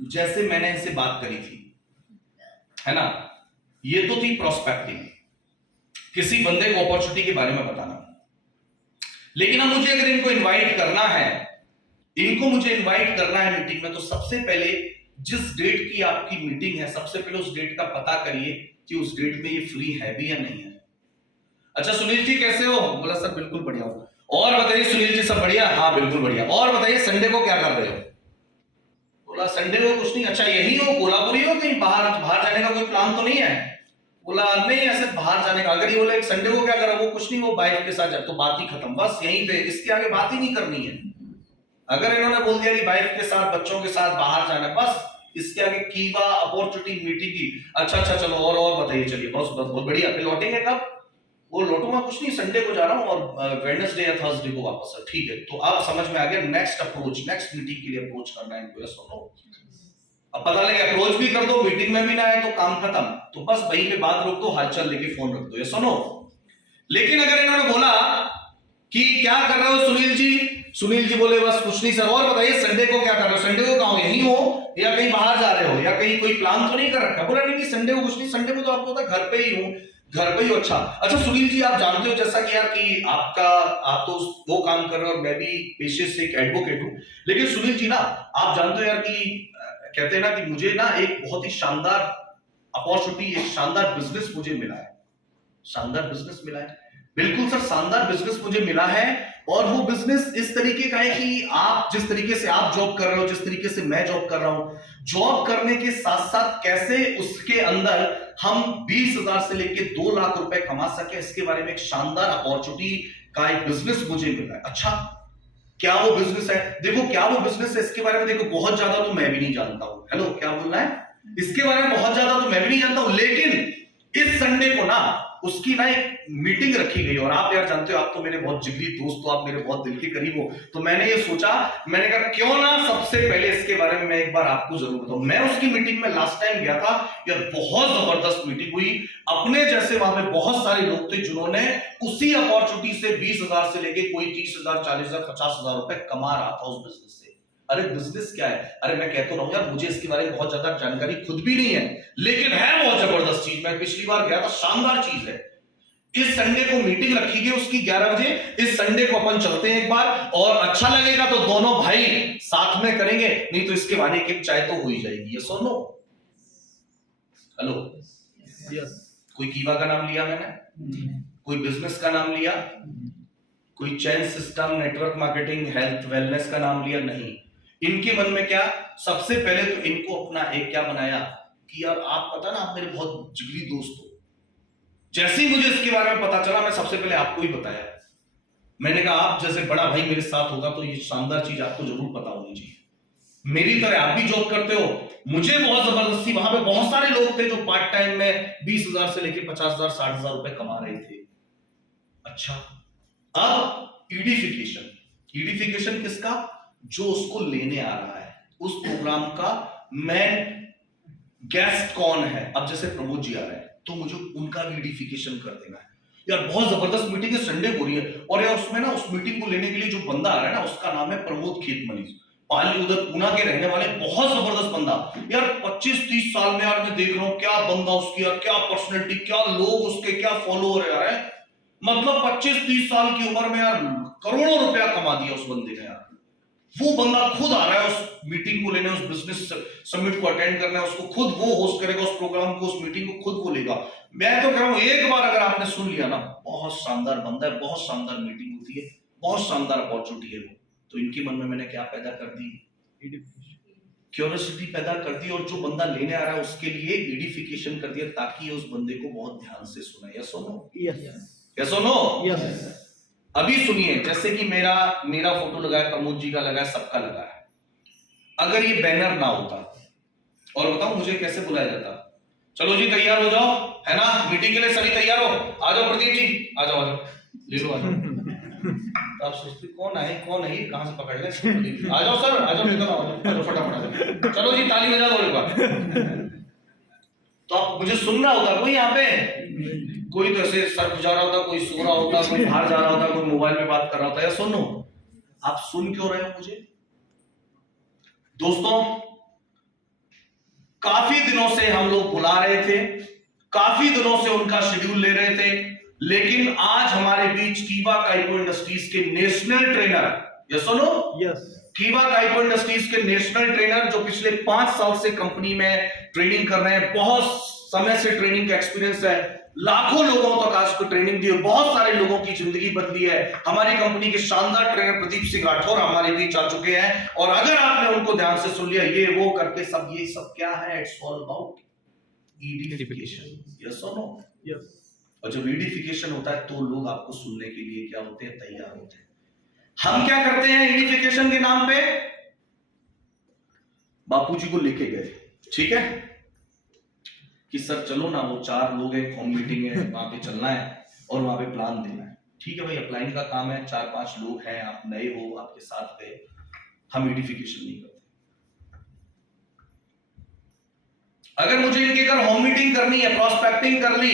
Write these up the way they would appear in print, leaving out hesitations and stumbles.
जैसे मैंने इनसे बात करी थी, है ना, ये तो थी प्रोस्पेक्टिंग, किसी बंदे को अपॉर्चुनिटी के बारे में बताना। लेकिन अब मुझे अगर इनको इनवाइट करना है, मुझे इनवाइट करना है मीटिंग में, तो सबसे पहले जिस डेट की आपकी मीटिंग है, सबसे पहले उस डेट का पता करिए कि उस डेट में ये फ्री है भी या नहीं है। अच्छा सुनील जी कैसे हो? बोला सर बिल्कुल बढ़िया हो। और बताइए सुनील जी सब बढ़िया? हाँ बिल्कुल बढ़िया। और बताइए संडे को क्या कर रहे हो? बोला संडे को कुछ नहीं। अच्छा यही हो, कोल्हापुरी हो, कहीं बाहर बाहर जाने का कोई प्लान तो नहीं है? बोला नहीं ऐसे बाहर जाने का। अगर ये बोले संडे को क्या करा? वो कुछ नहीं, वो बाइक के साथ जाए, तो बात ही खत्म, बस यहीं पे, इसके आगे बात ही नहीं करनी है। अगर इन्होंने बोल दिया कि वाइफ के साथ बच्चों के साथ बाहर जाना, बस इसके आगे कीवा अपॉर्चुनिटी मीटिंग की। अच्छा चलो और बताइए, चलिए बस बहुत बढ़िया। फिर लौटेंगे कब? वो लौटूंगा कुछ नहीं, संडे को जा रहा हूँ और वेडनेसडे या थर्सडे को वापस है। ठीक है, तो अब समझ में आ गया नेक्स्ट अप्रोच, नेक्स्ट मीटिंग के लिए अप्रोच करना है इनको, सुनो। अब पता लगे अप्रोच भी कर दो, मीटिंग में भी ना आए तो काम खत्म, तो बस वहीं पे बात रोक दो, हालचाल लेके फोन रख दो, ये सुनो। लेकिन अगर इन्होंने बोला कि क्या कर रहे हो सुनील जी? सुनील जी बोले बस कुछ नहीं सर। और बताइए संडे को क्या कर रहे हो? संडे को कहाँ हो? यहीं हो या कहीं बाहर जा रहे हो या कहीं कोई प्लान तो नहीं कर रखा? बोला नहीं संडे को कुछ नहीं, संडे को तो आपको पता घर पे ही हूँ, घर पे ही। अच्छा सुनील जी आप जानते हो जैसा कि यार कि आप तो वो काम कर रहे हो और मैं भी पेशे से एक एडवोकेट हूँ, लेकिन सुनील जी ना आप जानते हो यार कि कहते हैं ना कि मुझे ना एक बहुत ही शानदार अपॉर्चुनिटी, एक शानदार बिजनेस मुझे मिला है। शानदार बिजनेस मिला है? बिल्कुल सर, शानदार बिजनेस मुझे मिला है। और वो बिजनेस इस तरीके का है कि आप जिस तरीके से आप जॉब कर रहे हो, जिस तरीके से मैं जॉब कर रहा हूं, जॉब करने के साथ साथ कैसे उसके अंदर हम 20,000 से लेके 2 लाख रुपए कमा सके, इसके बारे में एक शानदार अपॉर्चुनिटी का एक बिजनेस मुझे मिला है। अच्छा क्या वो बिजनेस है? देखो क्या वो बिजनेस है इसके बारे में देखो बहुत ज्यादा तो मैं भी नहीं जानता हूं। हेलो क्या बोलना है? इसके बारे में बहुत ज्यादा तो मैं भी नहीं जानता हूं, लेकिन इस संडे को ना उसकी ना एक मीटिंग रखी गई। और आप यार जानते हो आप तो मेरे बहुत जिगरी दोस्त हो, आप मेरे बहुत दिल के करीब हो, तो मैंने ये सोचा, मैंने कहा क्यों ना सबसे पहले इसके बारे में मैं एक बार आपको जरूर बताऊं। मैं उसकी मीटिंग में लास्ट टाइम गया था यार, बहुत जबरदस्त मीटिंग हुई। अपने जैसे वहां पे बहुत सारे लोग थे जिन्होंने उसी अपॉर्चुनिटी से 20,000 से लेके कोई 30,000 40,000 50,000 रुपए कमा रहा था उस बिजनेस से। अरे बिजनेस क्या है? अरे मैं कहता रहूं यार, मुझे इसके बारे में बहुत ज्यादा जानकारी खुद भी नहीं है, लेकिन है बहुत जबरदस्त चीज। मैं पिछली बार गया था, शानदार चीज है। इस संडे को मीटिंग रखी गई उसकी 11 बजे। इस संडे को अपन चलते हैं एक बार, और अच्छा लगेगा तो दोनों भाई साथ में करेंगे, नहीं तो इसके बाद एक चाय तो हो ही जाएगी। ये सुनो। Hello yes. कोई कीवा का नाम लिया मैंने? कोई बिजनेस का नाम लिया? कोई chain system, network marketing, health wellness का नाम लिया? नहीं। इनके मन में क्या, सबसे पहले तो इनको अपना एक क्या बनाया कि यार आप पता ना आप मेरे बहुत जिगरी दोस्त हो। जैसे ही मुझे इसके बारे में पता चला मैं सबसे पहले आपको ही बताया। मैंने कहा आप जैसे बड़ा भाई मेरे साथ होगा तो ये शानदार चीज आपको जरूर पता होनी चाहिए। मेरी तरह आप भी जॉब करते हो, मुझे बहुत जबरदस्ती, वहां पे बहुत सारे लोग थे जो पार्ट टाइम में 20,000 से लेके 50,000 60,000 रुपए कमा रहे थे। अच्छा अब ईडिफिकेशन किसका? जो उसको लेने आ रहा है, उस प्रोग्राम का मेन गेस्ट कौन है। अब जैसे प्रमोद जी आ रहे हैं तो मुझे उनका भी ईडिफिकेशन कर देना है। यार बहुत जबरदस्त मीटिंग है, संडे को रही है, और यार उसमें ना उस मीटिंग को लेने के लिए जो बंदा आ रहा है ना उसका नाम है प्रमोद खेतमली, पाली उधर पूना के रहने वाले, बहुत जबरदस्त बंदा यार। 25-30 साल में यार मैं देख रहा हूँ क्या बंदा उसकी, यार क्या पर्सनैलिटी, क्या लोग उसके, क्या फॉलोअर है यार। मतलब 25-30 साल की उम्र में यार करोड़ों रुपया कमा दिया उस बंदे ने यार। वो बंदा खुद आ रहा है उस मीटिंग को लेने, उस बिजनेस समिट को अटेंड करना है, उसको खुद वो होस्ट करेगा उस प्रोग्राम को, उस मीटिंग को खुद को लेगा। मैं तो कह रहा हूं एक बार अगर आपने सुन लिया ना, बहुत शानदार बंदा है, बहुत शानदार मीटिंग होती है, बहुत शानदार अपॉर्चुनिटी है वो। तो इनके मन में मैंने क्या पैदा कर दी? क्यूरियोसिटी पैदा कर दी, और जो बंदा लेने आ रहा है उसके लिए एडिफिकेशन कर दिया, ताकि उस बंदे को बहुत ध्यान से सुने। या सुनो, या सुनो, अभी सुनिए। जैसे कि मेरा फोटो लगा है, प्रमोद जी का लगा है, सबका लगा है। अगर ये बैनर ना होता, और बताओ मुझे कैसे बुलाया जाता? चलो जी तैयार हो जाओ, है ना, मीटिंग के लिए सभी तैयार हो, आ जाओ प्रदीप जी, आ जाओ ले लो, आ जाओ। तो आप सोचते कौन है कहां से पकड़ ले? आ जाओ सर, आ जाओ, निकल आओ फटाफट आ जाओ, चलो जी ताली बजा दो एक बार। तो आप मुझे सुनना होता, कोई यहाँ पे कोई तो ऐसे सर खुजा रहा होता, कोई सो रहा होता, कोई बाहर जा रहा होता, कोई मोबाइल में बात कर रहा होता। या सुनो, आप सुन क्यों रहे हो मुझे? दोस्तों से हम लोग बुला रहे थे, काफी दिनों से उनका शेड्यूल ले रहे थे, लेकिन आज हमारे बीच कीवा काइको इंडस्ट्रीज के नेशनल ट्रेनर, यस सुनो, यस, कीवा काइको इंडस्ट्रीज के नेशनल ट्रेनर जो पिछले 5 साल से कंपनी में ट्रेनिंग कर रहे हैं, बहुत समय से ट्रेनिंग का एक्सपीरियंस है, लाखों लोगों तक आज को ट्रेनिंग दी है, बहुत सारे लोगों की जिंदगी बदली है। हमारी कंपनी के शानदार ट्रेनर प्रदीप सिंह राठौर हमारे बीच आ चुके हैं, और अगर आपने उनको ध्यान से सुन लिया, ये वो करके सब, ये सब क्या है? It's all about edification, yes और नो? यस। और जब एडिफिकेशन होता है तो लोग आपको सुनने के लिए क्या होते हैं? तैयार होते हैं। हम क्या करते हैं एडिफिकेशन के नाम पे? बापूजी को लेके गए, ठीक है, कि सर चलो ना, वो 4 लोग हैं, होम मीटिंग है, वहां पे चलना है और वहां पे प्लान देना है। ठीक है भाई, अप्लाइंग का काम है, 4-5 लोग हैं, आप नए हो, आपके साथ गए, हम एडिफिकेशन नहीं करते। अगर मुझे इनके घर होम मीटिंग करनी है, प्रोस्पेक्टिंग कर ली,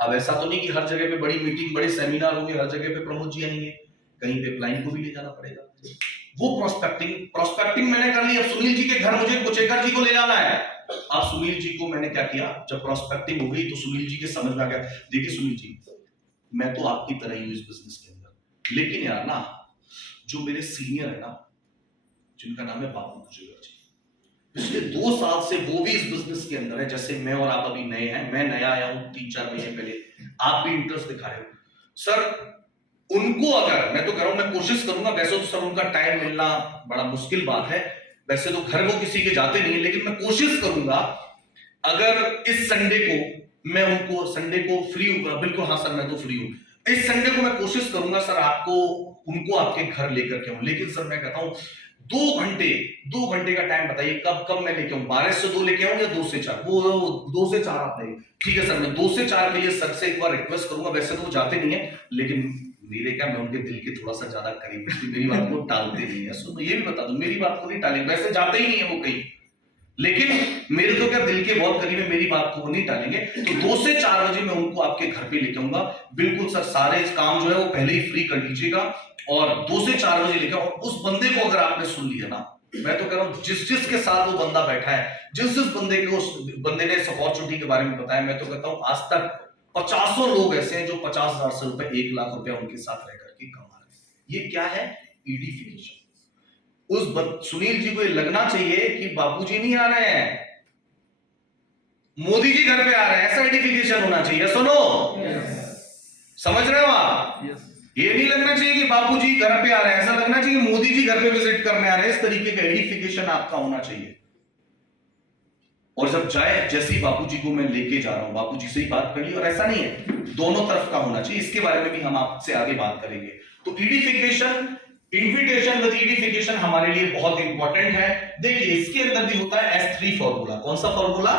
अब ऐसा तो नहीं कि हर जगह पे बड़ी मीटिंग, बड़े सेमिनार होंगे, हर जगह पे प्रमोद जी आएंगे, कहीं पे क्लाइंट को भी ले जाना पड़ेगा। वो प्रोस्पेक्टिंग मैंने कर ली। अब सुनील जी के घर मुझे कुचेकर जी को ले जाना है। अब सुनील जी को मैंने क्या किया, जब प्रोस्पेक्टिंग हो गई तो सुनील जी के समझ में आ गया, देखिए सुनील जी, मैं तो आपकी तरह ही हूं इस बिजनेस के अंदर, लेकिन यार ना, जो मेरे सीनियर है ना, जिनका नाम है बापू कुचेकर जी, पिछले 2 साल से वो भी इस बिजनेस के अंदर है, जैसे मैं और आप अभी नए हैं, मैं नया आया हूं 3-4 महीने पहले, आप भी इंटरेस्ट दिखा रहे हो सर। उनको अगर, मैं तो कह रहा हूं, मैं कोशिश करूंगा, वैसे तो सर उनका टाइम मिलना बड़ा मुश्किल बात है, वैसे तो घर वो किसी के जाते नहीं है, लेकिन मैं कोशिश करूंगा, अगर इस संडे को मैं उनको, संडे को फ्री हूँ बिल्कुल, हाँ सर मैं तो फ्री हूँ, इस संडे को मैं कोशिश करूंगा सर आपको, उनको आपके घर लेकर के आऊं। लेकिन सर मैं कहता हूं 2 घंटे का टाइम बताइए, कब मैं लेके आऊं? 12 से 2 लेके आऊं या 2 से 4? वो 2 से 4 आप नहीं, ठीक है सर, मैं 2 से 4 के लिए सर से एक बार रिक्वेस्ट करूंगा, वैसे तो वो जाते नहीं है, लेकिन मेरे क्या, मैं उनके दिल के थोड़ा सा ज्यादा करीब, इसलिए मेरी बात को टालते नहीं है। सो ये भी बता दूं, मेरी बात को नहीं टालेंगे, वैसे जाते ही नहीं है वो कहीं, लेकिन मेरे तो क्या दिल के बहुत करीब है, मेरी बात को वो नहीं टालेंगे। तो 2 से 4 बजे मैं उनको आपके घर पे लेके आऊंगा, बिल्कुल सर, सारे काम जो है वो पहले ही फ्री कर लीजिएगा, और 2 से 4 बजे लेकर, और उस बंदे को अगर आपने सुन लिया ना, मैं तो कह रहा हूं जिस के साथ वो बंदा बैठा है, जिस बंदे को, उस बंदे ने इस अपॉर्चुनिटी के बारे में बताया, मैं तो कहता हूं आज तक 50 लोग ऐसे हैं जो 50,000 से रुपए, 1 लाख रुपया उनके साथ रह करके कमा रहे हैं। ये क्या है? एडिफिकेशन। उस सुनील जी को ये लगना चाहिए कि बापूजी नहीं आ रहे हैं, मोदी जी घर पे आ रहे हैं, ऐसा एडिफिकेशन होना चाहिए। सुनो, समझ रहे हो आप? ये नहीं लगना चाहिए कि बापूजी घर पे आ रहे हैं, ऐसा लगना चाहिए कि मोदी जी घर पे विजिट करने आ रहे हैं। इस तरीके का एडिफिकेशन आपका होना चाहिए। और जब जाए, जैसे ही बापूजी को मैं लेके जा रहा हूं, बापूजी से ही बात कर ली, और ऐसा नहीं है, दोनों तरफ का होना चाहिए, इसके बारे में भी हम आपसे आगे बात करेंगे। तो एडिफिकेशन, इन्विटेशन विद एडिफिकेशन हमारे लिए बहुत इंपॉर्टेंट है। देखिए इसके अंदर भी होता है S3 फॉर्मूला। कौन सा फॉर्मूला?